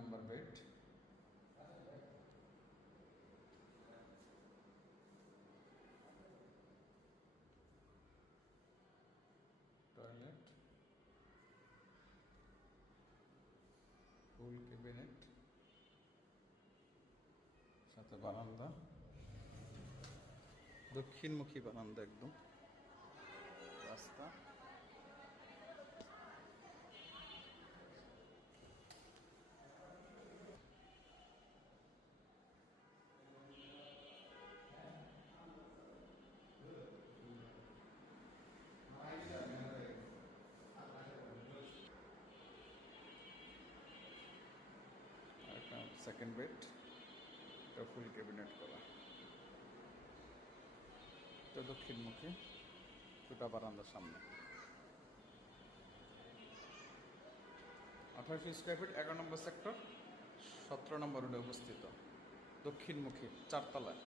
নম্বর bed, toilet, ফুল cabinet, সাথে বারান্দা, দক্ষিণমুখী বারান্দা, একদম রাস্তা, একটা সেকেন্ড বেড, এটা ফুল ক্যাবিনেট করা, এটা দক্ষিণমুখী, দুটা বারান্দার সামনে, 28 স্কোয়ার ফিট, 11 নম্বর সেক্টর, 17 নম্বর রোডে অবস্থিত, দক্ষিণমুখী, 4 তলায়।